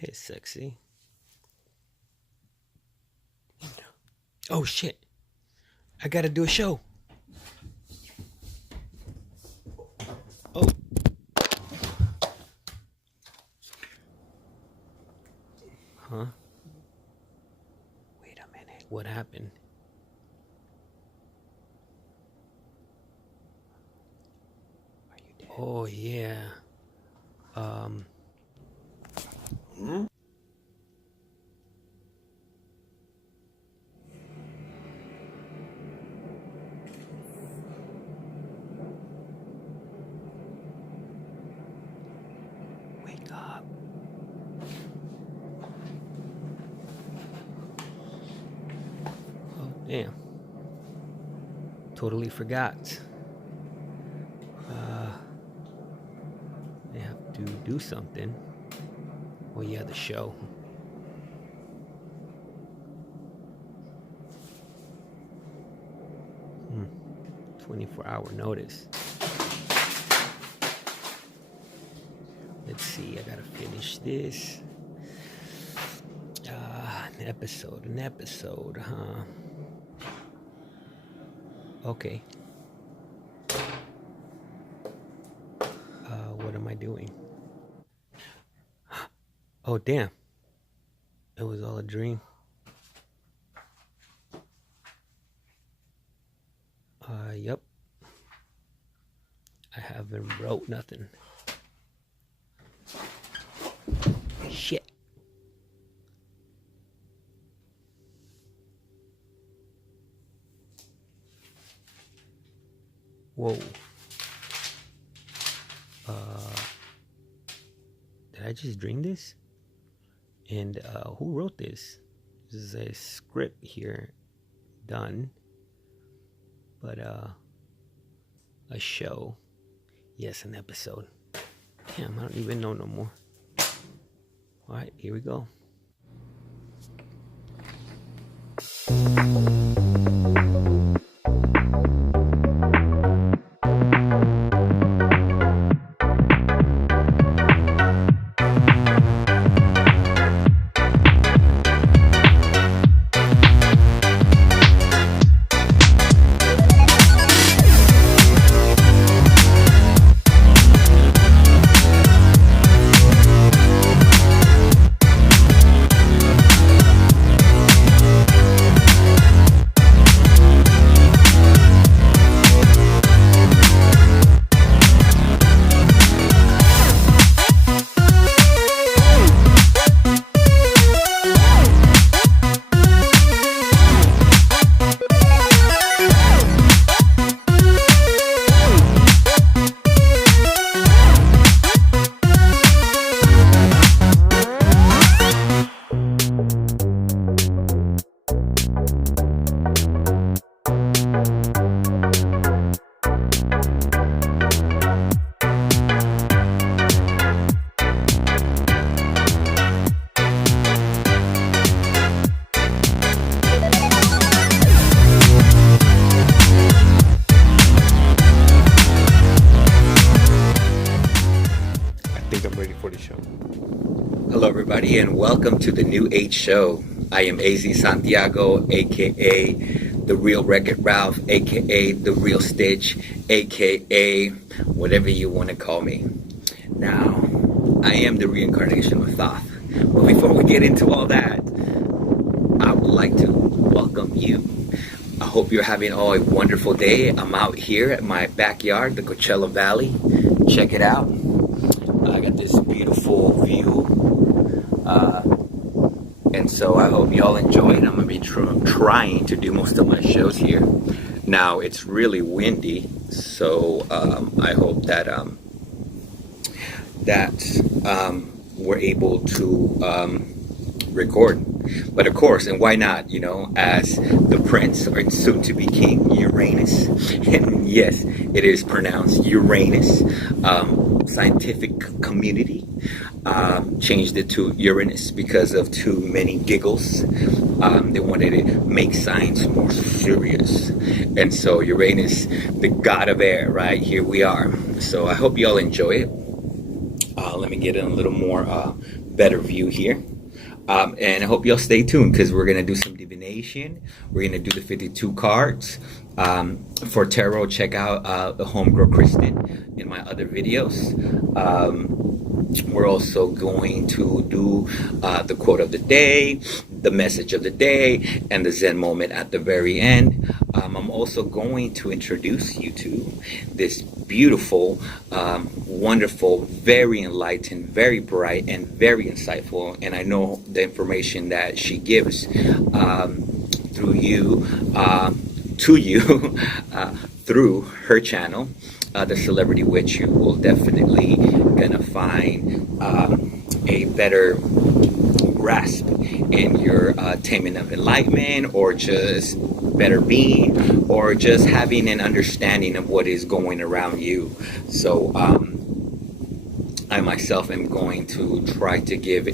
Hey, sexy. Oh, shit. I gotta do a show. Oh. Huh? Wait a minute. What happened? Are you dead? Oh, yeah. Wake up. Oh, damn. Totally forgot. I have to do something. Oh, yeah, the show. 24-hour notice. Let's see, I gotta finish this. An episode, huh? Okay. What am I doing? Oh, damn. It was all a dream. Yep. I haven't wrote nothing. Shit. Whoa. Did I just dream this? And who wrote this? This is a script here done. But a show. Yes, an episode. Damn, I don't even know no more. Alright, here we go. Hello everybody and welcome to the Nyoo Age Show. I am AZ Santiago, aka The Real Wreck-It Ralph, aka The Real Stitch, aka whatever you want to call me. Now, I am the reincarnation of Thoth. But before we get into all that, I would like to welcome you. I hope you're having a wonderful day. I'm out here at my backyard, the Coachella Valley. Check it out. I got this beautiful view. And so I hope y'all enjoy it. I'm going to be trying to do most of my shows here. Now, it's really windy, so I hope that we're able to record. But of course, and why not, you know, as the prince, or soon to be king, Uranus, and yes, it is pronounced Uranus, scientific community changed it to Uranus because of too many giggles. They wanted to make science more serious, and so Uranus, the god of air, right, here we are. So I hope you all enjoy it. Let me get in a little more better view here. And I hope y'all stay tuned because we're going to do some divination. We're going to do the 52 cards. For tarot, check out the Homegirl Kristen in my other videos. We're also going to do the quote of the day, the message of the day, and the Zen moment at the very end. I'm also going to introduce you to this beautiful, wonderful, very enlightened, very bright, and very insightful. And I know the information that she gives through you, to you, through her channel, the Celebrity Witch. You will definitely gonna find a better grasp in your attainment of enlightenment, or just better being, or just having an understanding of what is going around you. So I myself am going to try to give,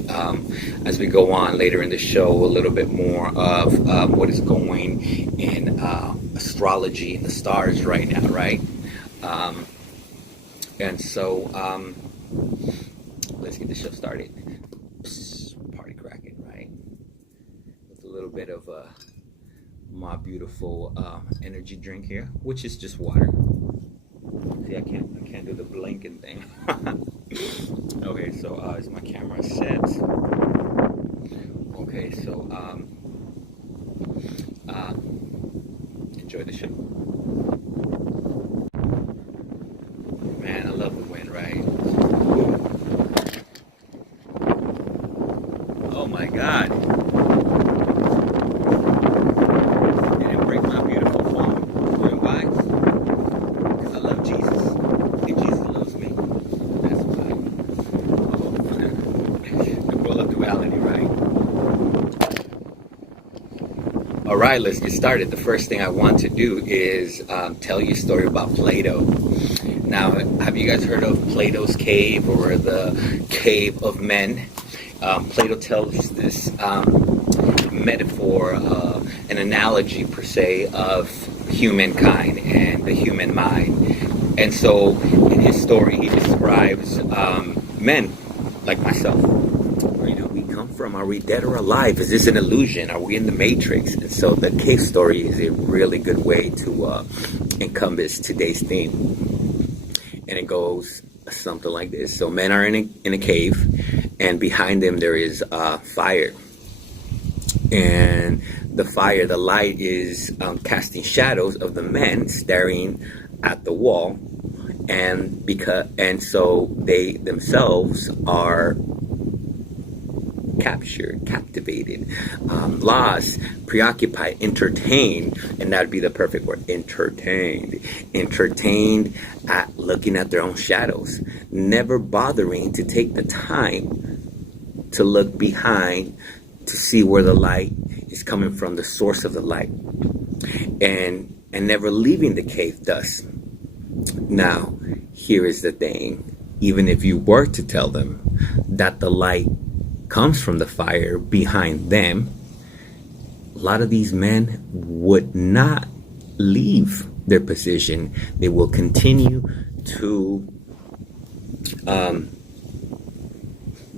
as we go on later in the show, a little bit more of what is going in astrology and the stars right now, right? And so let's get the show started. Party cracking, right? With a little bit of my beautiful energy drink here, which is just water. See, I can't do the blinking thing. Okay, so is my camera set? Okay, so enjoy the show. Man, I love the wind, right? Oh my God. It didn't break my beautiful phone. You know why? Because I love Jesus. And Jesus loves me. That's why. Oh. The rule of duality, right? All right, let's get started. The first thing I want to do is tell you a story about Plato. Now, have you guys heard of Plato's cave, or the cave of men? Plato tells this metaphor, an analogy per se, of humankind and the human mind. And so in his story, he describes men like myself. You know, we come from, are we dead or alive? Is this an illusion? Are we in the Matrix? And so the cave story is a really good way to encompass today's theme. And it goes something like this. So men are in a cave, and behind them there is fire. And the fire, the light, is casting shadows of the men staring at the wall. And so they themselves are captured, captivated, lost, preoccupied, entertained, and that would be the perfect word, entertained at looking at their own shadows, never bothering to take the time to look behind to see where the light is coming from, the source of the light, and never leaving the cave thus. Now, here is the thing. Even if you were to tell them that the light comes from the fire behind them, a lot of these men would not leave their position. They will continue to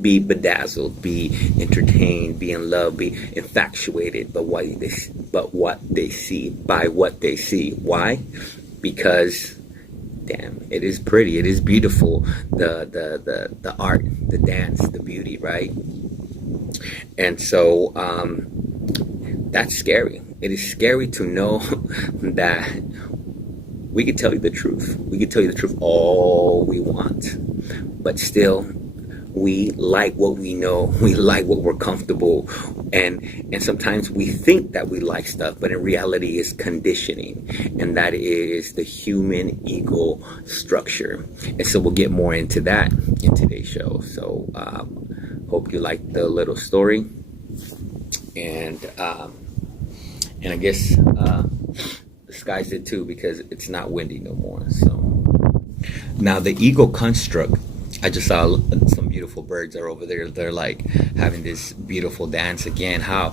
be bedazzled, be entertained, be in love, be infatuated by what they see. Why? Because damn, it is pretty, it is beautiful, the art, the dance, the beauty, right? And so that's scary. It is scary to know that we can tell you the truth. We can tell you the truth all we want, but still we like what we know, we like what we're comfortable, and sometimes we think that we like stuff, but in reality it's conditioning, and that is the human ego structure. And so we'll get more into that in today's show. So hope you like the little story, and I guess the skies did too, because it's not windy no more. So now the ego construct, I just saw some beautiful birds are over there. They're like having this beautiful dance again. What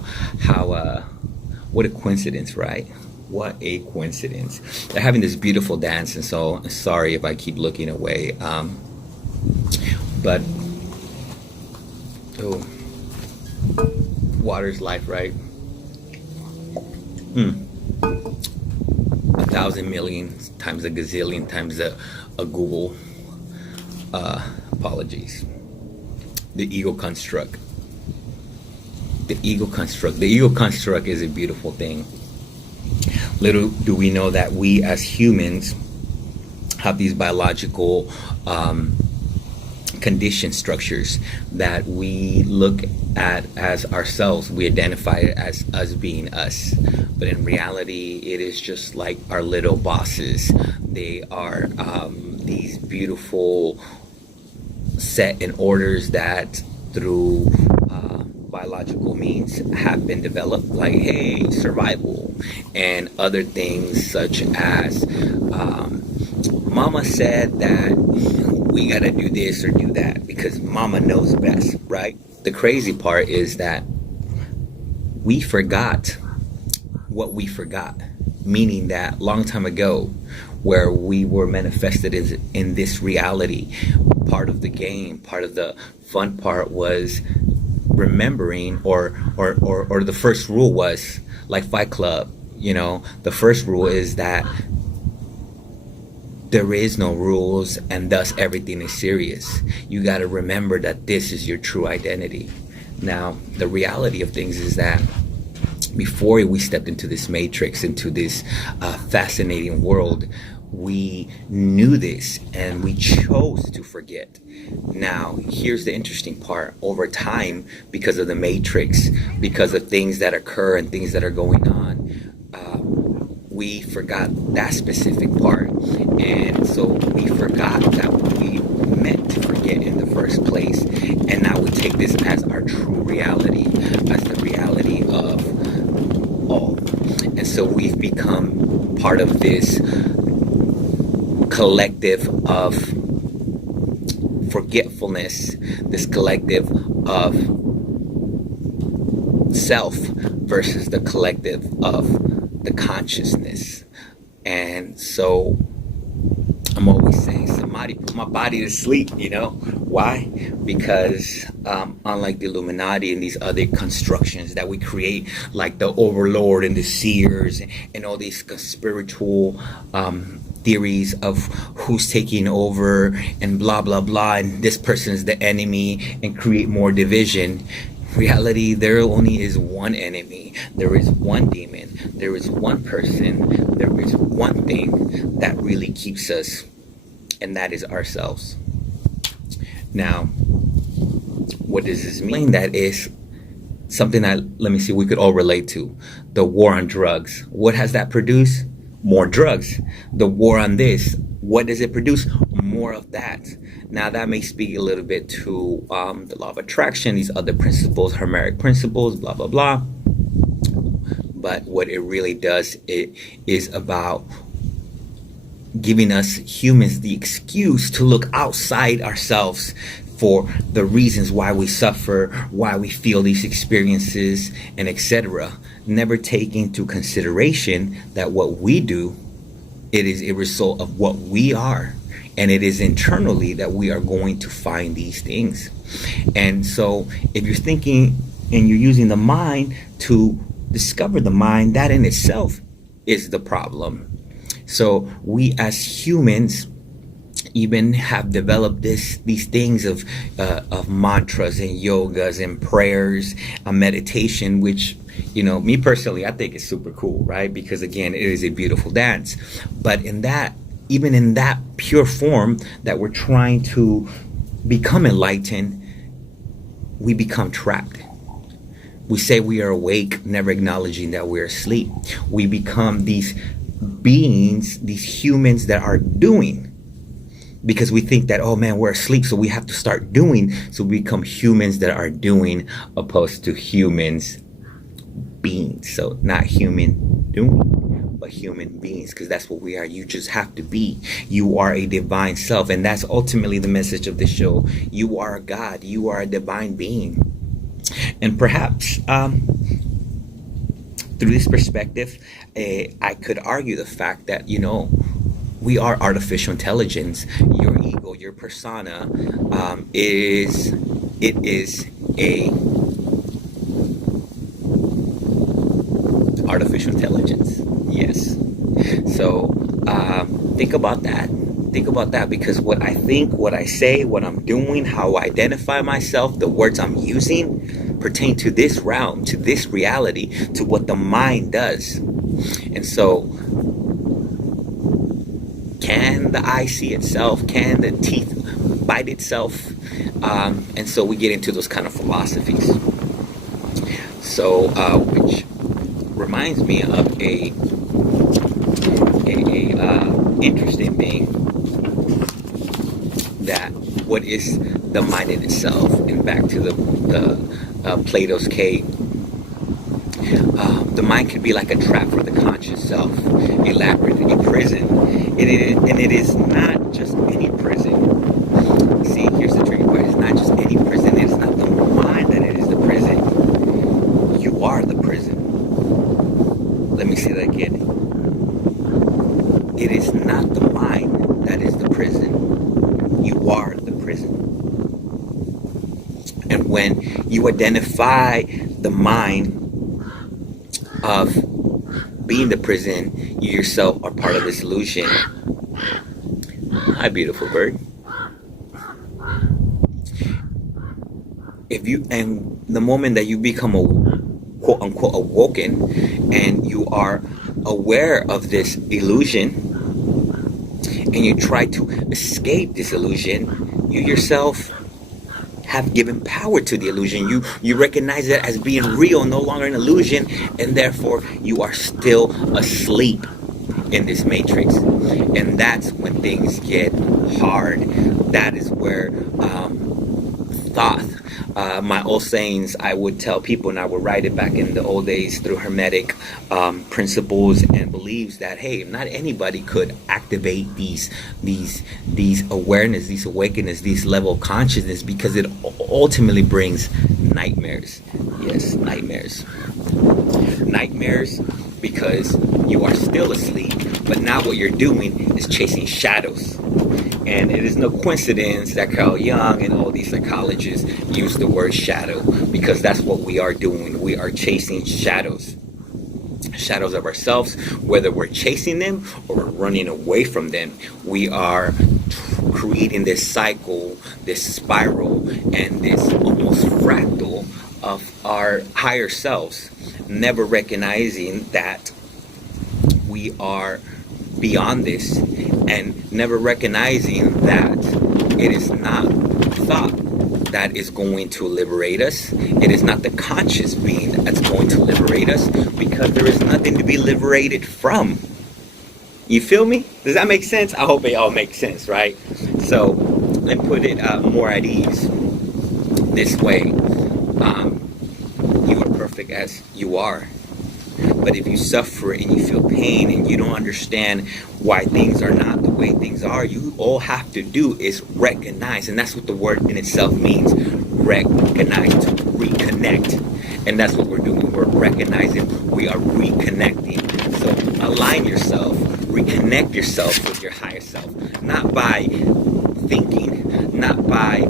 a coincidence, right? What a coincidence. They're having this beautiful dance, and so sorry if I keep looking away. But So, water's life, right? Hmm. 1,000,000,000 times a gazillion times a Google. Apologies. The ego construct. The ego construct. The ego construct is a beautiful thing. Little do we know that we as humans have these biological condition structures that we look at as ourselves. We identify it as us being us. But in reality, it is just like our little bosses. They are these beautiful set in orders that through biological means have been developed, like, hey, survival, and other things such as mama said that we gotta do this or do that because mama knows best, right? The crazy part is that we forgot what we forgot, meaning that long time ago, where we were manifested in this reality, part of the game, part of the fun part was remembering, or the first rule was like Fight Club. The first rule is that there is no rules, and thus everything is serious. You got to remember that this is your true identity. Now, the reality of things is that before we stepped into this matrix, into this fascinating world, we knew this and we chose to forget. Now, here's the interesting part. Over time, because of the matrix, because of things that occur and things that are going on, we forgot that specific part. And so we forgot that we meant to forget in the first place. And now we take this as our true reality, as the reality of all. And so we've become part of this collective of forgetfulness, this collective of self versus the collective of the consciousness. And so I'm always saying, somebody put my body to sleep, Why? Because unlike the Illuminati and these other constructions that we create, like the Overlord and the Seers and all these spiritual theories of who's taking over and blah, blah, blah, and this person is the enemy and create more division. Reality, there only is one enemy. There is one demon. There is one person. There is one thing that really keeps us, and that is ourselves. Now, what does this mean? That is something that, let me see, we could all relate to. The war on drugs. What has that produced? More drugs. The war on this. What does it produce? More of that. Now, that may speak a little bit to the law of attraction, these other principles, Hermetic principles, blah, blah, blah. But what it really does, it is about giving us humans the excuse to look outside ourselves for the reasons why we suffer, why we feel these experiences, and etc. Never taking into consideration that what we do, it is a result of what we are. And it is internally that we are going to find these things. And so if you're thinking and you're using the mind to discover the mind, that in itself is the problem. So we as humans even have developed these things of mantras and yogas and prayers and meditation, which, me personally, I think is super cool, right? Because again, it is a beautiful dance. But even in that pure form that we're trying to become enlightened, we become trapped. We say we are awake, never acknowledging that we're asleep. We become these beings, these humans that are doing, because we think that, oh man, we're asleep, so we have to start doing. So we become humans that are doing, opposed to humans beings. So not human doing, but human beings, because that's what we are. You just have to be. You are a divine self, and that's ultimately the message of the show. You are a God. You are a divine being. And perhaps through this perspective, I could argue the fact that, we are artificial intelligence. Your ego, your persona, is a artificial intelligence. Yes. So think about that. Think about that, because what I think, what I say, what I'm doing, how I identify myself, the words I'm using pertain to this realm, to this reality, to what the mind does. And so, can the eye see itself? Can the teeth bite itself? And so we get into those kind of philosophies. So, which reminds me of a interesting thing, that what is the mind in itself, and back to the Plato's cave. The mind can be like a trap for the conscious self, elaborate, a prison, and it is not just any prison. See, here's the tricky part: it's not just any prison. It's not the mind that it is the prison. You are the prison. Let me say that again. It is not the mind that is the prison. You are the prison. And when you identify the mind of being the prison, you yourself are part of this illusion. Hi, beautiful bird. And the moment that you become quote unquote awoken, and you are aware of this illusion, and you try to escape this illusion, you yourself have given power to the illusion. You recognize it as being real, no longer an illusion, and therefore you are still asleep in this matrix. And that's when things get hard. That is where thought, my old sayings, I would tell people, and I would write it back in the old days through Hermetic principles and beliefs, that hey, not anybody could activate these awareness, these awakeness, these level of consciousness, because it ultimately brings nightmares. Yes, nightmares. Nightmares, because you are still asleep, but now what you're doing is chasing shadows. And it is no coincidence that Carl Jung and all these psychologists use the word shadow, because that's what we are doing. We are chasing shadows. Shadows of ourselves, whether we're chasing them or we're running away from them. We are creating this cycle, this spiral, and this almost fractal of our higher selves, never recognizing that we are beyond this, and never recognizing that it is not thought that is going to liberate us. It is not the conscious being that's going to liberate us, because there is nothing to be liberated from. You feel me? Does that make sense? I hope it all makes sense, right? So, let me put it more at ease this way. You are perfect as you are. But if you suffer and you feel pain and you don't understand why things are not the way things are, you all have to do is recognize. And that's what the word in itself means. Recognize, to reconnect. And that's what we're doing. We're recognizing, we are reconnecting. So align yourself, reconnect yourself with your higher self. Not by thinking, not by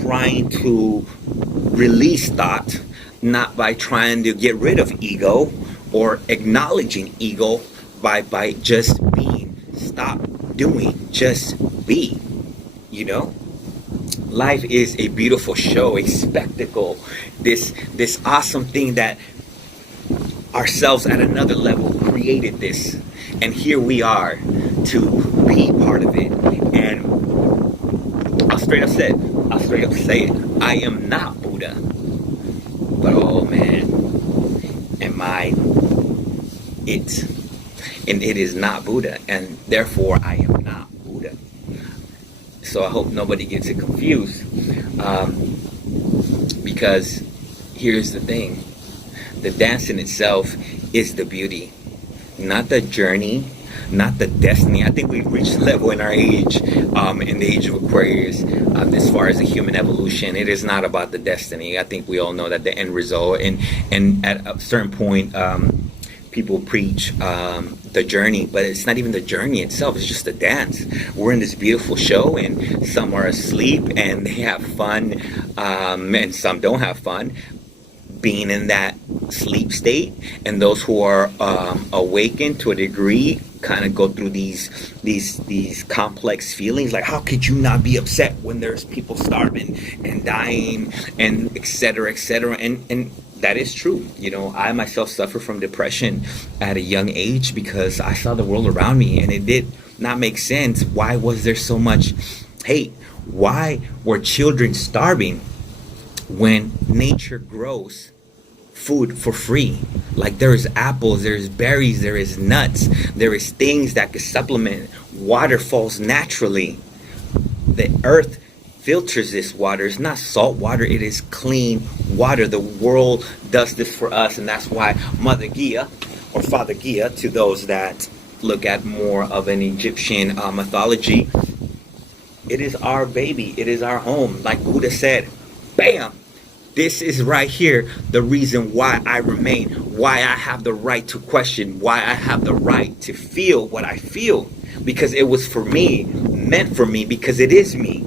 trying to release thought, not by trying to get rid of ego or acknowledging ego, by just being. Stop doing, just be. You know, life is a beautiful show, a spectacle, this awesome thing that ourselves at another level created this, and here we are to be part of it. And I'll straight up say it, I am not Buddha. But oh man, am I it? And it is not Buddha, and therefore I am not Buddha. So I hope nobody gets it confused, because here's the thing: the dance in itself is the beauty, not the journey, not the destiny. I think we've reached a level in our age, in the age of Aquarius, as far as the human evolution. It is not about the destiny. I think we all know that the end result, and at a certain point, people preach the journey, but it's not even the journey itself. It's just a dance. We're in this beautiful show, and some are asleep and they have fun, and some don't have fun being in that sleep state. And those who are awakened to a degree kind of go through these complex feelings, like, how could you not be upset when there's people starving and dying and etc., etc. And that is true. You know, I myself suffer from depression at a young age because I saw the world around me and it did not make sense. Why was there so much hate? Why were children starving when nature grows food for free? Like, there is apples, there is berries, there is nuts, there is things that could supplement. Water falls naturally. The earth filters this water. It's not salt water, it is clean water. The world does this for us, and that's why Mother Gaia, or Father Gaia to those that look at more of an Egyptian mythology, it is our baby, it is our home. Like Buddha said, bam, this is right here the reason why I remain, why I have the right to question, why I have the right to feel what I feel, because it was for me, meant for me, because it is me.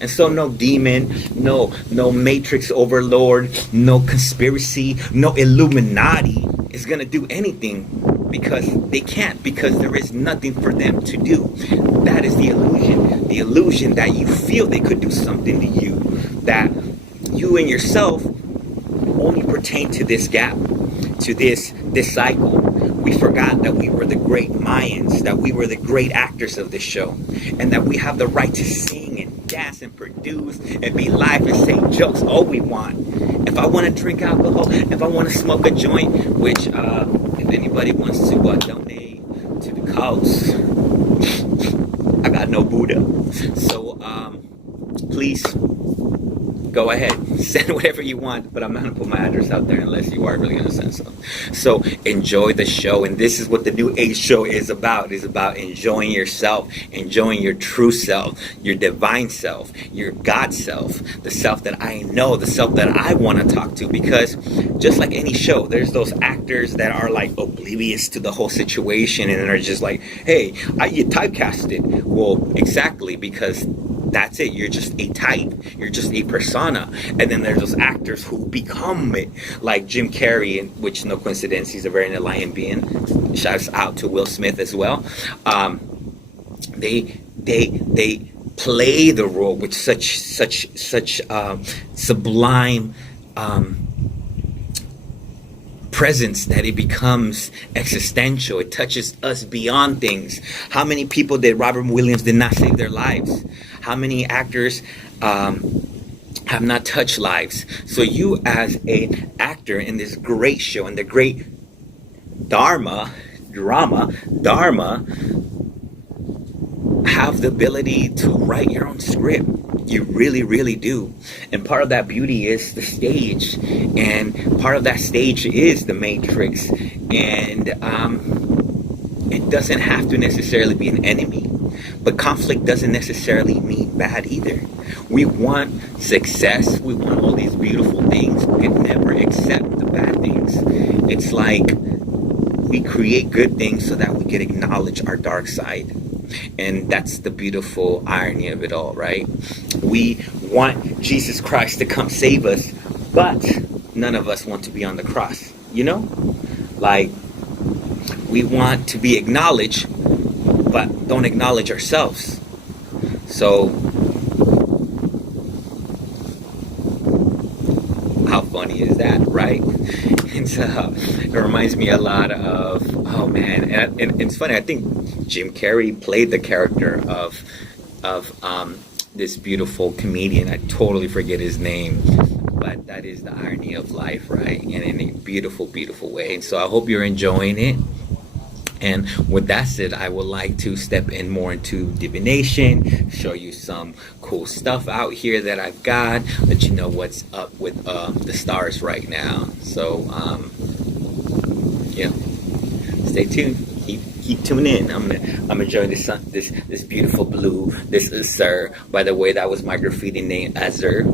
And so no demon, no matrix overlord, no conspiracy, no Illuminati is going to do anything, because they can't, because there is nothing for them to do. That is the illusion that you feel they could do something to you, that you and yourself only pertain to this gap, to this cycle. We forgot that we were the great Mayans, that we were the great actors of this show, and that we have the right to sing and dance and produce and be live and say jokes all we want. If I want to drink alcohol, if I want to smoke a joint, which if anybody wants to donate to the cause, I got no Buddha. So please go ahead, send whatever you want, but I'm not going to put my address out there unless you are really going to send something. So enjoy the show, and this is what the New Age Show is about. It's about enjoying yourself, enjoying your true self, your divine self, your God self, the self that I know, the self that I want to talk to. Because just like any show, there's those actors that are like oblivious to the whole situation and are just like, hey, I get typecasted. Well, exactly, because that's it. You're just a type. You're just a persona. And then there's those actors who become it, like Jim Carrey, which no coincidence, he's a very enlightened being. Shouts out to Will Smith as well. They play the role with such sublime presence that it becomes existential. It touches us beyond things. How many people did Robin Williams did not save their lives? How many actors have not touched lives? So you, as an actor in this great show, in the great drama, have the ability to write your own script. You really, really do. And part of that beauty is the stage. And part of that stage is the matrix. And it doesn't have to necessarily be an enemy. But conflict doesn't necessarily mean bad either. We want success. We want all these beautiful things. We can never accept the bad things. It's like we create good things so that we can acknowledge our dark side. And that's the beautiful irony of it all, right? We want Jesus Christ to come save us, but none of us want to be on the cross, you know? Like, we want to be acknowledged, but don't acknowledge ourselves. So, how funny is that, right? And so, it reminds me a lot of, oh man, and it's funny, I think Jim Carrey played the character of this beautiful comedian. I totally forget his name, but that is the irony of life, right? And in a beautiful, beautiful way. And so I hope you're enjoying it. And with that said, I would like to step in more into divination, show you some cool stuff out here that I've got, let you know what's up with the stars right now. So, yeah, stay tuned. Keep tuning in. I'm enjoying this beautiful blue. This is Sir. By the way, that was my graffiti name, Azur.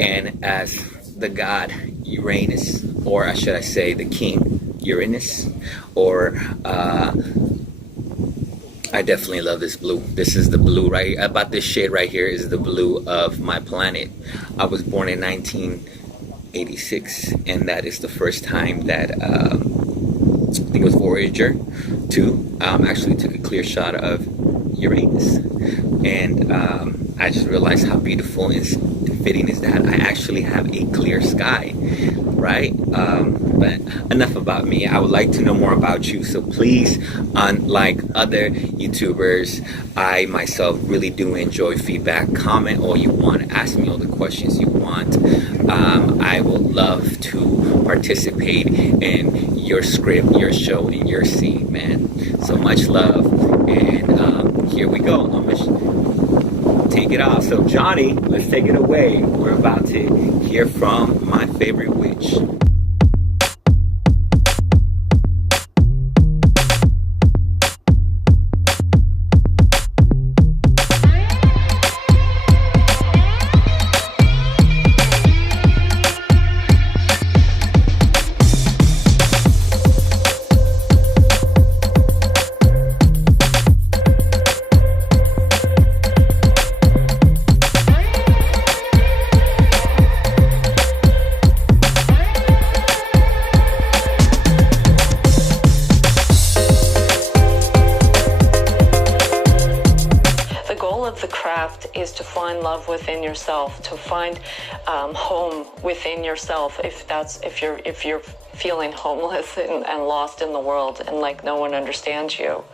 And as the god Uranus or should I say the king, Uranus, or I definitely love this blue. This is the blue right about this shade right here is the blue of my planet. I was born in 1986, and that is the first time that I think it was Voyager 2 actually took a clear shot of Uranus, and I just realized how beautiful and fitting is that I actually have a clear sky, right? But enough about me. I would like to know more about you, so please, unlike other YouTubers, I myself really do enjoy feedback. Comment all you want, ask me all the questions you want. I would love to participate in your script, your show, and your scene, man. So much love, and here we go. I'm gonna take it off. So Johnny, let's take it away. We're about to hear from my favorite witch. Is to find love within yourself, to find home within yourself. If you're feeling homeless and lost in the world and like no one understands you,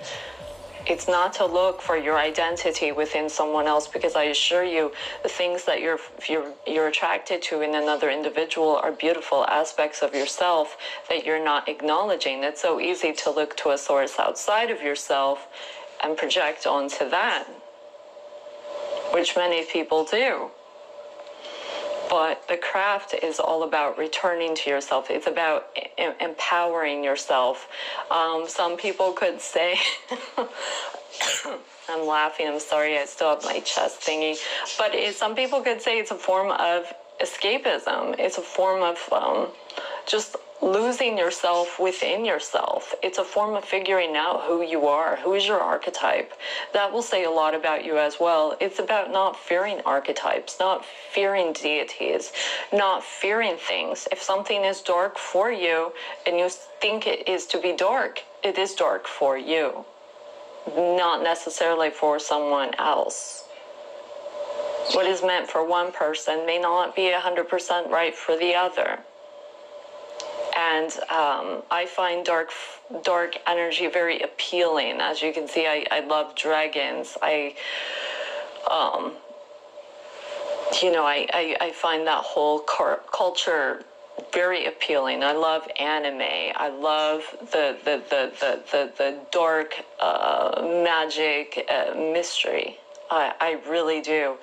it's not to look for your identity within someone else, because I assure you, the things that you're attracted to in another individual are beautiful aspects of yourself that you're not acknowledging. It's so easy to look to a source outside of yourself and project onto that, which many people do. But the craft is all about returning to yourself. It's about empowering yourself. Some people could say, I'm laughing, I'm sorry, I still have my chest thingy. But some people could say it's a form of escapism. It's a form of just losing yourself within yourself. It's a form of figuring out who you are, who is your archetype. That will say a lot about you as well. It's about not fearing archetypes, not fearing deities, not fearing things. If something is dark for you and you think it is to be dark, it is dark for you, not necessarily for someone else. What is meant for one person may not be 100% right for the other. And I find dark energy very appealing. As you can see, I love dragons. I find that whole culture very appealing. I love anime. I love the dark magic mystery. I really do.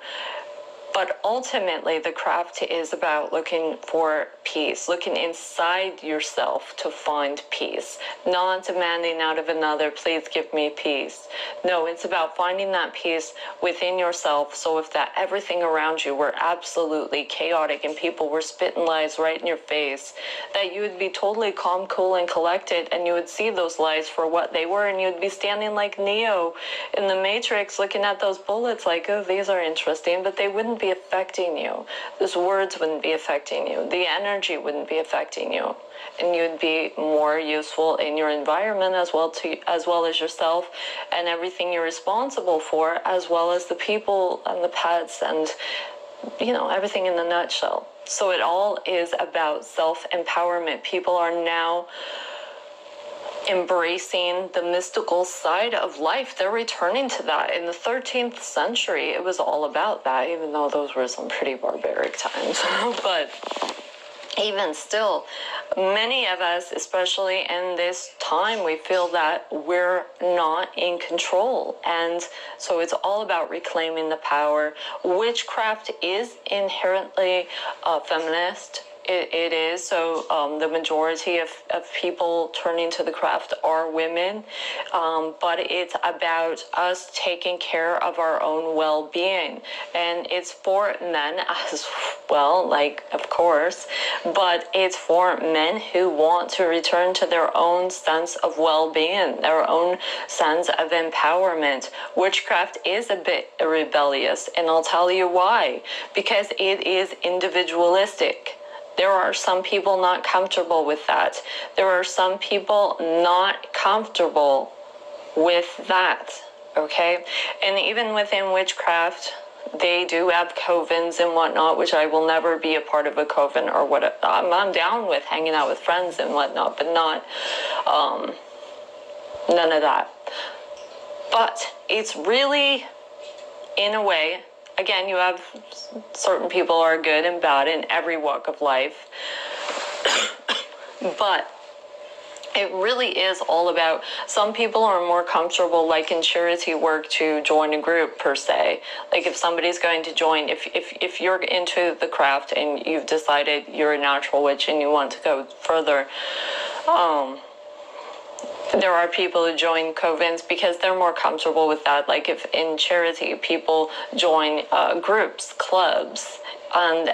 But ultimately, the craft is about looking for peace, looking inside yourself to find peace, not demanding out of another, please give me peace. No, it's about finding that peace within yourself. So if that everything around you were absolutely chaotic and people were spitting lies right in your face, that you would be totally calm, cool, and collected, and you would see those lies for what they were, and you'd be standing like Neo in the Matrix looking at those bullets like, oh, these are interesting, but they wouldn't be affecting you. Those words wouldn't be affecting you. The energy wouldn't be affecting you, and you'd be more useful in your environment as well as yourself and everything you're responsible for, as well as the people and the pets and everything in the nutshell. So it all is about self-empowerment. People are now embracing the mystical side of life. They're returning to that. In the 13th century, it was all about that, even though those were some pretty barbaric times. But even still, many of us, especially in this time, we feel that we're not in control. And so it's all about reclaiming the power. Witchcraft is inherently feminist. It is. So the majority of people turning to the craft are women. But it's about us taking care of our own well-being. And it's for men Well, like, of course, but it's for men who want to return to their own sense of well-being, their own sense of empowerment. Witchcraft is a bit rebellious, and I'll tell you why. Because it is individualistic. There are some people not comfortable with that. There are some people not comfortable with that, okay? And even within witchcraft, they do have covens and whatnot, which I will never be a part of a coven or what. I'm down with hanging out with friends and whatnot, but not none of that. But it's really, in a way, again, you have certain people are good and bad in every walk of life, but it really is all about, some people are more comfortable, like in charity work, to join a group per se. Like if somebody's going to join, if you're into the craft and you've decided you're a natural witch and you want to go further, there are people who join covens because they're more comfortable with that. Like if in charity, people join groups, clubs, and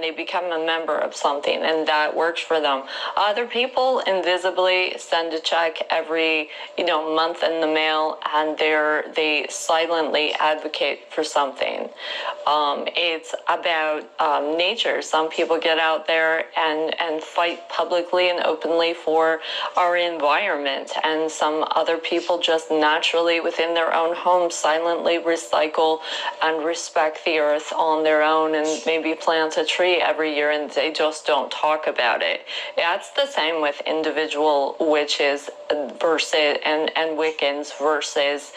they become a member of something, and that works for them. Other people invisibly send a check every month in the mail, and they silently advocate for something. It's about nature. Some people get out there and fight publicly and openly for our environment, and some other people just naturally within their own homes silently recycle and respect the earth on their own, and maybe plant a tree every year, and they just don't talk about it. That's the same with individual witches versus and Wiccans versus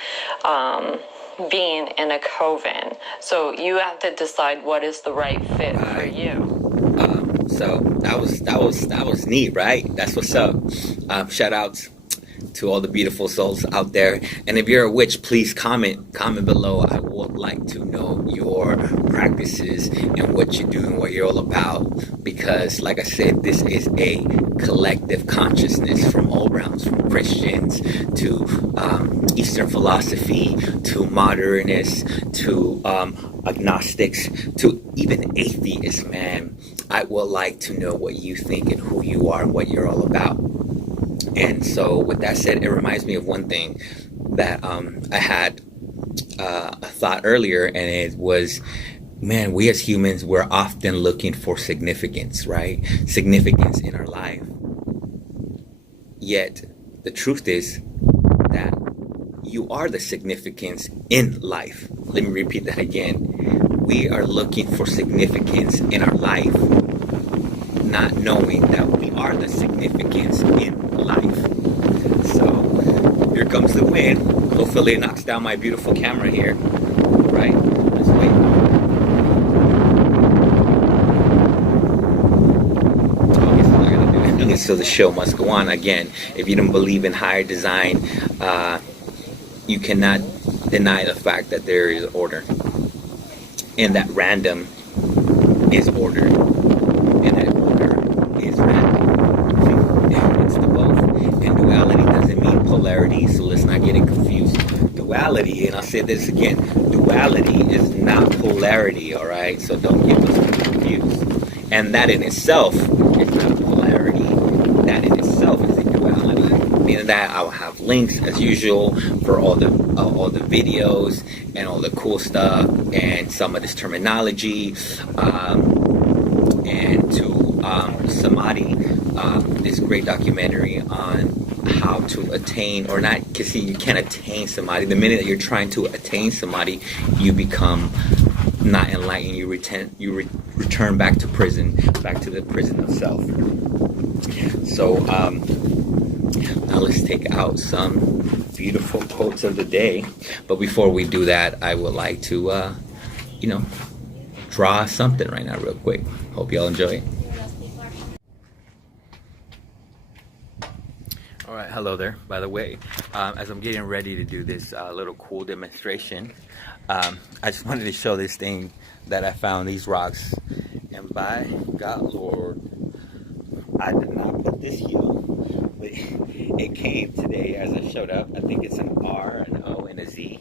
being in a coven. So you have to decide what is the right fit for you. So that was neat, right? That's what's up. Shout outs to all the beautiful souls out there. And if you're a witch, please comment below. I would like to know your practices and what you do and what you're all about, because like I said, this is a collective consciousness from all realms, from Christians to Eastern philosophy to modernists to agnostics to even atheists, man. I would like to know what you think and who you are and what you're all about. And so with that said, it reminds me of one thing that I had a thought earlier, and it was, man, we as humans, we're often looking for significance, right? Significance in our life. Yet the truth is that you are the significance in life. Let me repeat that again. We are looking for significance in our life, not knowing that we are the significance in life. So here comes the wind. Hopefully it knocks down my beautiful camera here. Right? Let's wait. Oh, guess I'm not gonna do anything. So the show must go on. Again, if you don't believe in higher design, you cannot deny the fact that there is order, and that random is order, and that order is random. It's the both. And duality doesn't mean polarity, so let's not get it confused. Duality, and I'll say this again, duality is not polarity, all right? So don't get us confused. And that in itself is not polarity. That in itself is a duality. Meaning that I'll have links as usual for all the videos and all the cool stuff and some of this terminology, and to Samadhi, this great documentary on how to attain or not, because see, you can't attain Samadhi. The minute that you're trying to attain Samadhi, you become not enlightened. You return back to prison, back to the prison of self. So now let's take out some beautiful quotes of the day. But before we do that, I would like to draw something right now real quick. Hope y'all enjoy it. Alright, hello there. By the way, as I'm getting ready to do this little cool demonstration, I just wanted to show this thing that I found, these rocks. And by God Lord, I did not put this here, but it came today as I showed up. I think it's an R, an O, and a Z.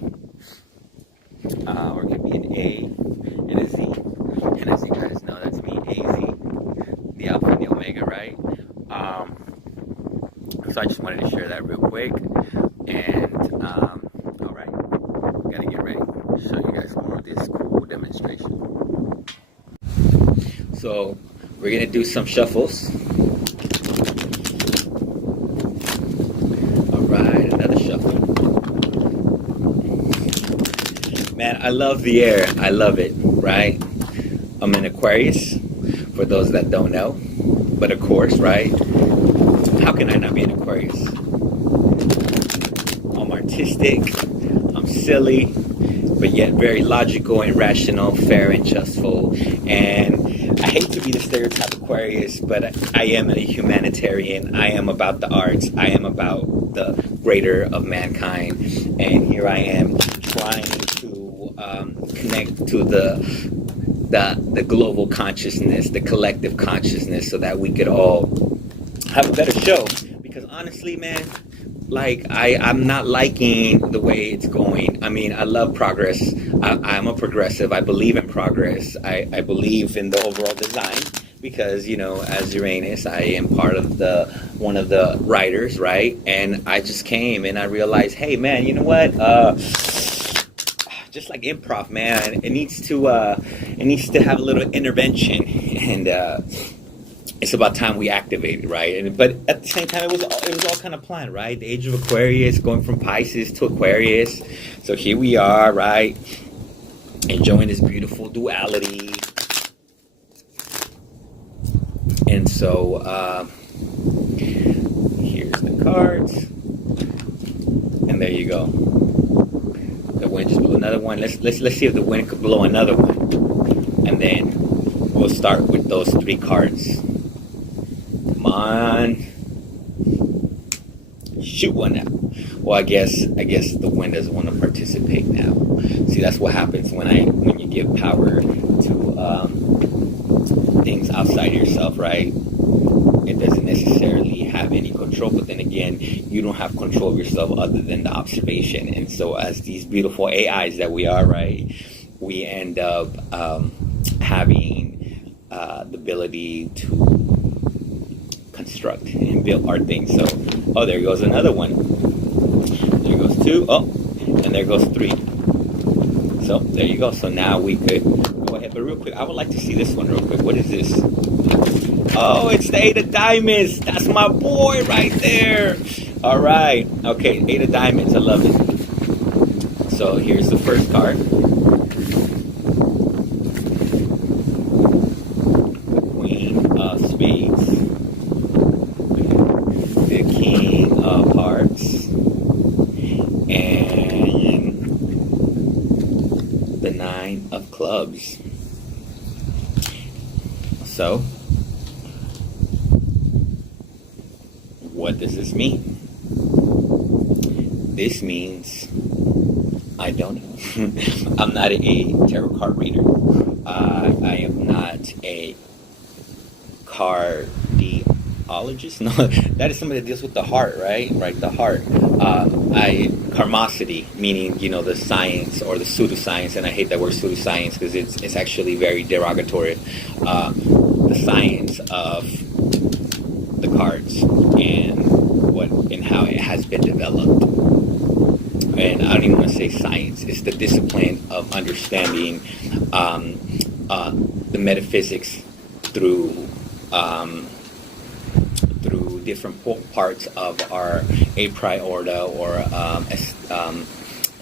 Or it could be an A and a Z. And as you guys know, that's So I just wanted to share that real quick. And all right, gotta get ready to show you guys more of this cool demonstration. So we're gonna do some shuffles. All right, another shuffle. Man, I love the air. I love it, right? I'm in Aquarius, for those that don't know. But of course, right? How can I not be an Aquarius? I'm artistic, I'm silly, but yet very logical and rational, fair and justful. And I hate to be the stereotype Aquarius, but I am a humanitarian. I am about the arts. I am about the greater of mankind. And here I am trying to connect to the global consciousness, the collective consciousness, so that we could all have a better show. Because honestly, man, like I'm not liking the way it's going. I mean, I love progress. I'm a progressive. I believe in progress. I believe in the overall design because, you know, as Uranus, I am part of one of the writers, right? And I just came and I realized, hey, man, you know what? Just like improv, man, it needs to have a little intervention, and it's about time we activate it, right? But at the same time, it was all kind of planned, right? The age of Aquarius, going from Pisces to Aquarius. So here we are, right? Enjoying this beautiful duality. And so here's the cards, and there you go. The wind just blew another one. Let's see if the wind could blow another one, and then we'll start with those 3 cards. Come on, shoot one out. Well, I guess the wind doesn't want to participate now. See, that's what happens when you give power to things outside yourself, right? It doesn't necessarily have any control, but then again, you don't have control of yourself other than the observation. And so as these beautiful AIs that we are, right, we end up having the ability to construct and build our things. So, oh, there goes another one. There goes 2. Oh, and there goes 3. So there you go. So now we could go ahead. But real quick, I would like to see this one real quick. What is this? Oh, it's the 8 of Diamonds. That's my boy right there. All right. Okay, 8 of Diamonds. I love it. So here's the first card. The Queen of Spades. The King of Hearts. And the 9 of Clubs. So, what does this mean? This means, I don't know. I'm not a tarot card reader. I am not a cardiologist. No, that is somebody that deals with the heart, right? Right, the heart. Karmosity, meaning, you know, the science or the pseudoscience, and I hate that word pseudoscience because it's actually very derogatory. The science of the cards and how it has been developed. And I don't even want to say science. It's the discipline of understanding the metaphysics through different parts of our a priori or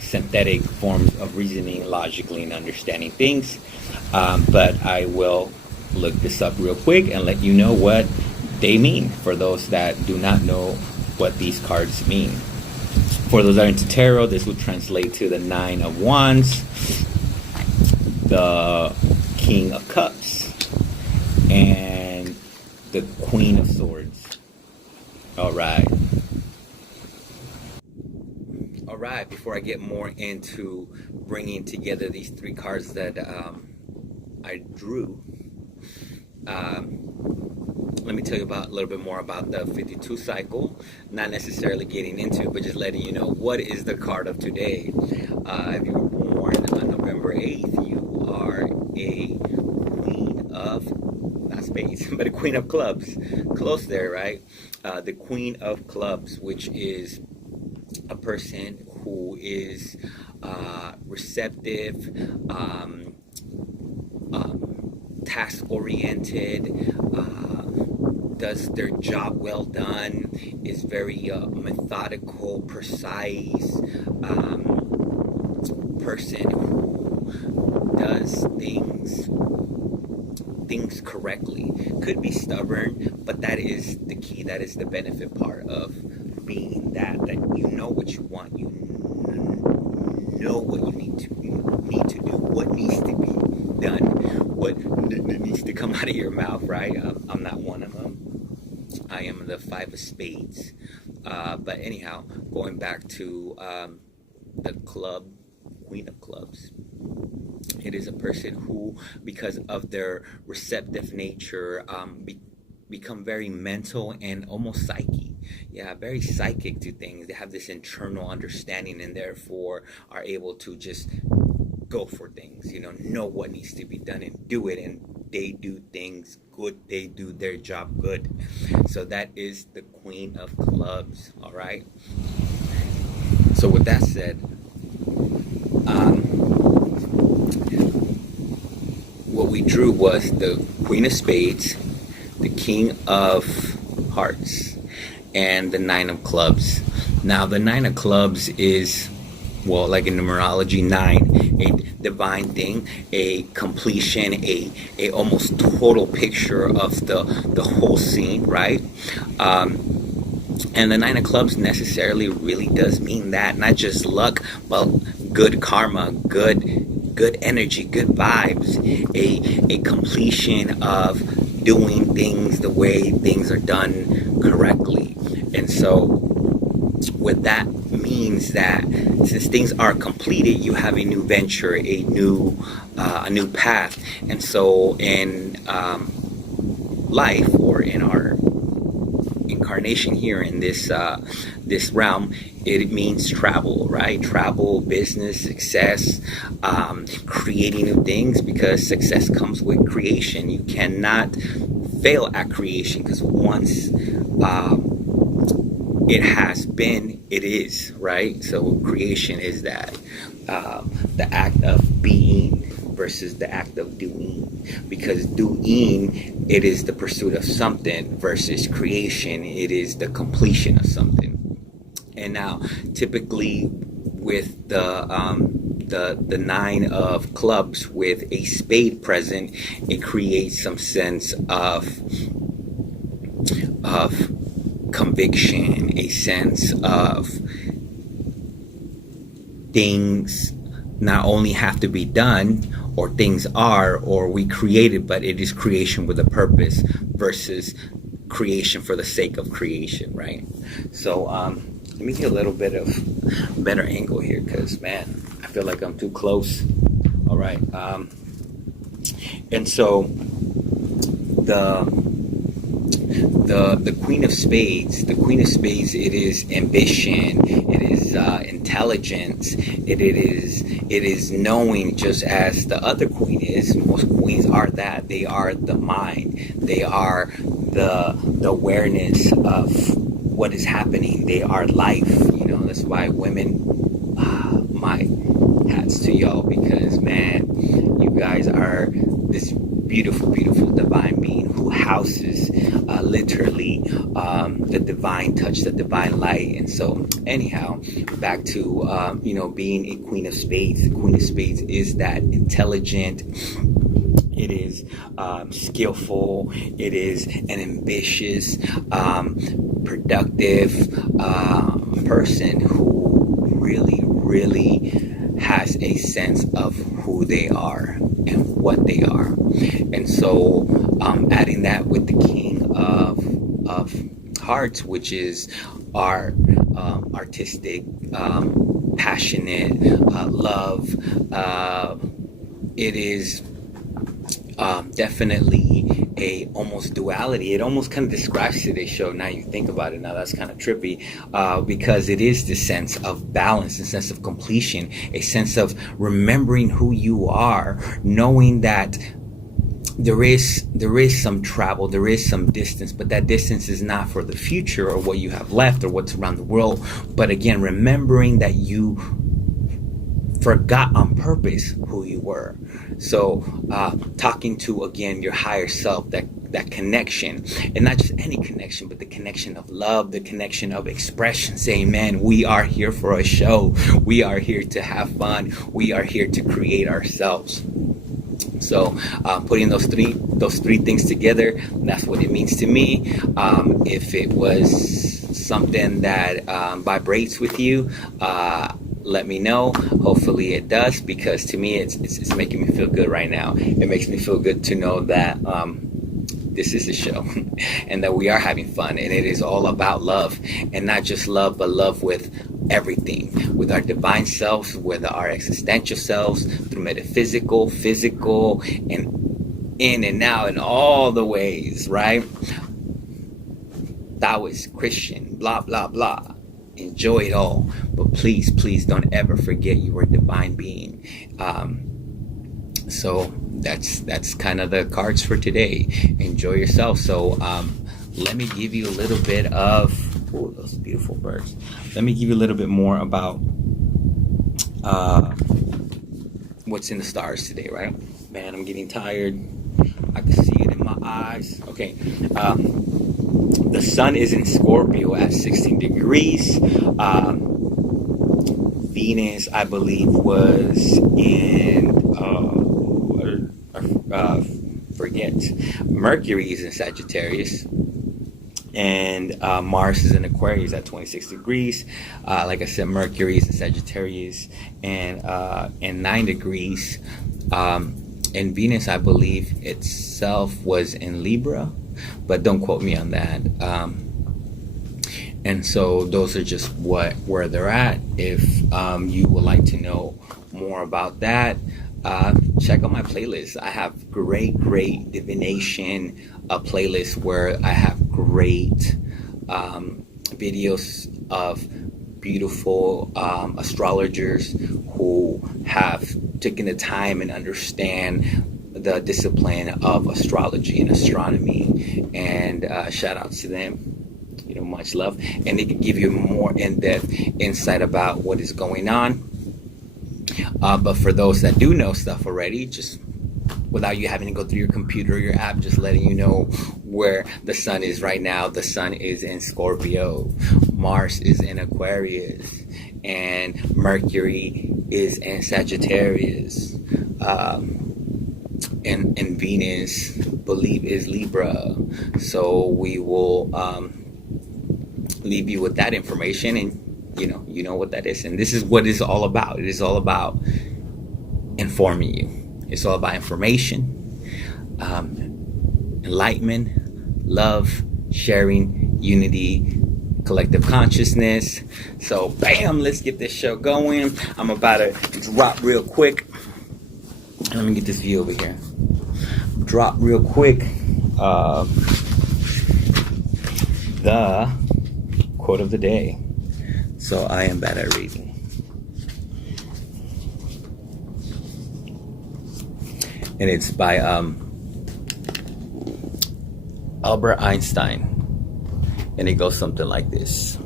synthetic forms of reasoning logically and understanding things. But I will look this up real quick and let you know what they mean for those that do not know what these cards mean. For those that are into tarot, this would translate to the 9 of Wands, the King of Cups, and the Queen of Swords. All right. All right, before I get more into bringing together these 3 cards that I drew, let me tell you a little bit more about the 52 cycle. Not necessarily getting into it, but just letting you know what is the card of today. If you were born on November 8th, you are a Queen of, not spades, but a Queen of Clubs. Close there, right? the Queen of Clubs, which is a person who is receptive, task oriented, does their job well done, is very methodical, precise, person who does things correctly. Could be stubborn, but that is the key. That is the benefit part of being that you know what you want, you know what you need to do, what needs to be done, what needs to come out of your mouth, right? I'm not one of them. I am the 5 of spades. But anyhow, going back to the club, Queen of Clubs. It is a person who, because of their receptive nature, become very mental and almost psychic. Yeah, very psychic to things. They have this internal understanding and therefore are able to just go for things, know what needs to be done and do it. And they do things good. They do their job good. So that is the Queen of Clubs, all right? So with that said, what we drew was the Queen of Spades, the King of Hearts, and the 9 of Clubs. Now, the 9 of Clubs is, well, like in numerology, 9, a divine thing, a completion, a almost total picture of the whole scene, right? And the 9 of Clubs necessarily really does mean that, not just luck, but good karma, good energy, good vibes, a completion of doing things the way things are done correctly. And so what that means that since things are completed, you have a new venture, a new path. And so in life, or in our incarnation here in this realm, it means travel, right? Travel, business, success, creating new things, because success comes with creation. You cannot fail at creation, because once it has been, it is, right? So creation is that the act of being versus the act of doing, because doing, it is the pursuit of something, versus creation, it is the completion of something. And now typically with the 9 of Clubs with a spade present, it creates some sense of conviction, a sense of things not only have to be done, or things are, or we created, but it is creation with a purpose versus creation for the sake of creation, right? So let me get a little bit of better angle here, because man, I feel like I'm too close. All right. And so the Queen of Spades, it is ambition, it is intelligence, it is knowing, just as the other queen is. Most queens are that. They are the mind, they are the awareness of what is happening, they are life. That's why women, my hats to y'all, because man, you guys are this beautiful divine being who houses literally the divine touch, the divine light. And so anyhow, back to being a Queen of Spades. The Queen of Spades is that intelligent, it is skillful, it is an ambitious, productive person who really has a sense of who they are and what they are. And so adding that with the King of Hearts, which is our artistic, passionate love, it is definitely a almost duality. It almost kind of describes today's show. Now you think about it, now that's kind of trippy, because it is the sense of balance, a sense of completion, a sense of remembering who you are, knowing that there is some travel, there is some distance, but that distance is not for the future or what you have left or what's around the world. But again, remembering that you forgot on purpose who you were. So talking to, again, your higher self, that connection, and not just any connection, but the connection of love, the connection of expression, saying, man, we are here for a show, we are here to have fun, we are here to create ourselves. So putting those three things together, that's what it means to me. If it was something that vibrates with you, let me know. Hopefully it does, because to me it's making me feel good right now. It makes me feel good to know that this is a show and that we are having fun, and it is all about love, and not just love, but love with everything, with our divine selves, with our existential selves, through metaphysical, physical, and in and out, in all the ways, right? Taoist, Christian, blah blah blah. Enjoy it all, but please don't ever forget you are a divine being. So that's kind of the cards for today. Enjoy yourself. So let me give you a little bit of those beautiful birds. Let me give you a little bit more about what's in the stars today, right? Man, I'm getting tired. I can see it in my eyes. Okay. The sun is in Scorpio at 16 degrees. Venus, I believe, was in forget. Mercury is in Sagittarius, and Mars is in Aquarius at 26 degrees. Like I said, Mercury is in Sagittarius and 9 degrees. And Venus, I believe itself, was in Libra, but don't quote me on that. And so those are just where they're at. If you would like to know more about that, check out my playlist. I have great Divination playlist where I have great videos of beautiful astrologers who have taken the time and understand the discipline of astrology and astronomy, and shout out to them. Much love, and they can give you more in-depth insight about what is going on. But for those that do know stuff already, just without you having to go through your computer or your app, just letting you know where the sun is right now. The sun is in Scorpio, Mars is in Aquarius, and Mercury is in Sagittarius, and Venus, believe, is Libra. So we will leave you with that information, and you know what that is. And this is what it's all about. It is all about informing you. It's all about information, enlightenment, love, sharing, unity, collective consciousness. So bam, let's get this show going. I'm about to drop real quick. Let me get this view over here. Drop real quick the quote of the day. So I am bad at reading. And it's by Albert Einstein. And it goes something like this.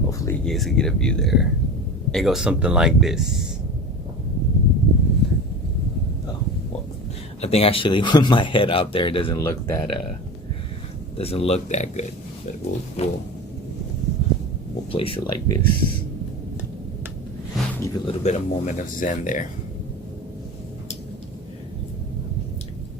Hopefully you guys can get a view there. It goes something like this. Oh, well, I think actually with my head out there, it doesn't look that good. But we'll place it like this. Give you a little bit of moment of zen there.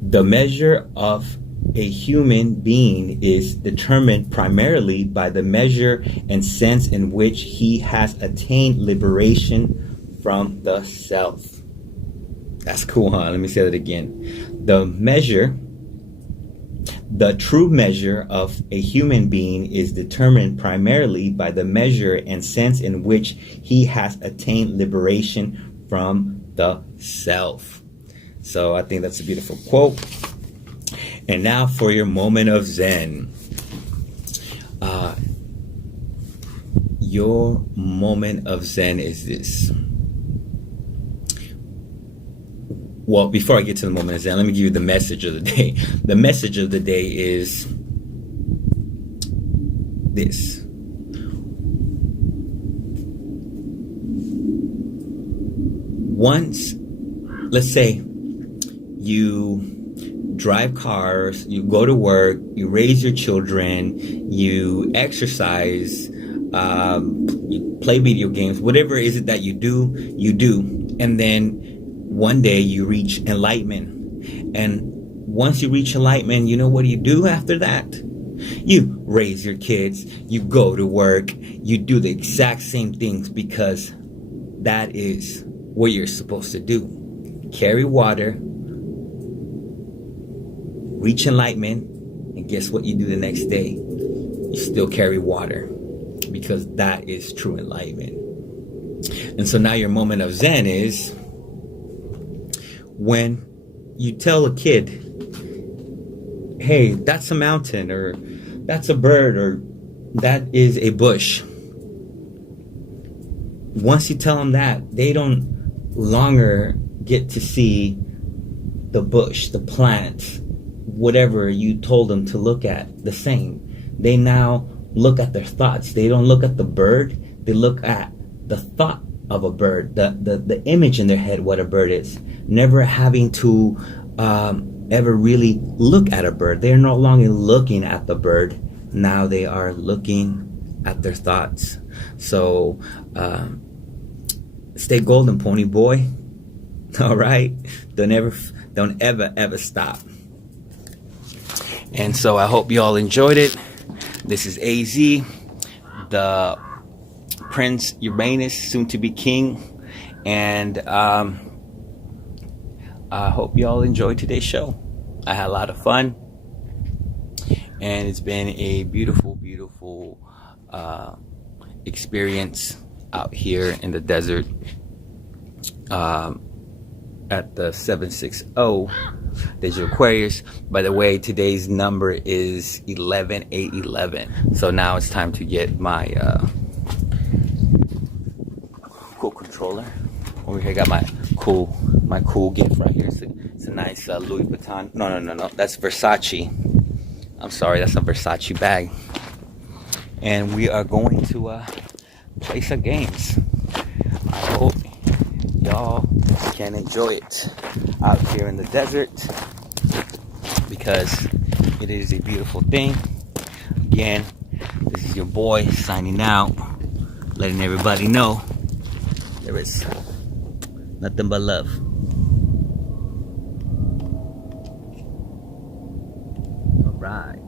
The measure of a human being is determined primarily by the measure and sense in which he has attained liberation from the self. That's cool, huh? Let me say that again. The true measure of a human being is determined primarily by the measure and sense in which he has attained liberation from the self. So I think that's a beautiful quote. And now for your moment of zen. Your moment of zen is this. well, before I get to the moment of Zen, let me give you the message of the day. The message of the day is this. Once, let's say, you drive cars, you go to work, you raise your children, you exercise, you play video games, whatever is it that you do, and then one day you reach enlightenment. And once you reach enlightenment, you know what do you do after that? You raise your kids, you go to work, you do the exact same things, because that is what you're supposed to do. Carry water, reach enlightenment, and guess what you do the next day? You still carry water, because that is true enlightenment. And so now your moment of Zen is when you tell a kid, hey, that's a mountain, or that's a bird, or that is a bush. Once you tell them that, they don't longer get to see the bush, the plant, whatever you told them to look at the same. They now look at their thoughts. They don't look at the bird. They look at the thought of a bird, the image in their head what a bird is. Never having to ever really look at a bird. They're no longer looking at the bird. Now they are looking at their thoughts. So stay golden, pony boy. All right, don't ever stop. And so I hope you all enjoyed it. This is AZ, the Prince Uranus, soon to be king, and I hope you all enjoyed today's show. I had a lot of fun, and it's been a beautiful experience out here in the desert at the 760 Digital Aquarius. By the way, today's number is 11811. So now it's time to get my cool controller. Over here, got my cool gift right here. It's a nice Louis Vuitton. No. That's Versace. I'm sorry, that's a Versace bag. And we are going to play some games. I hope y'all can enjoy it out here in the desert, because it is a beautiful thing. Again, this is your boy signing out, letting everybody know there is nothing but love. All right.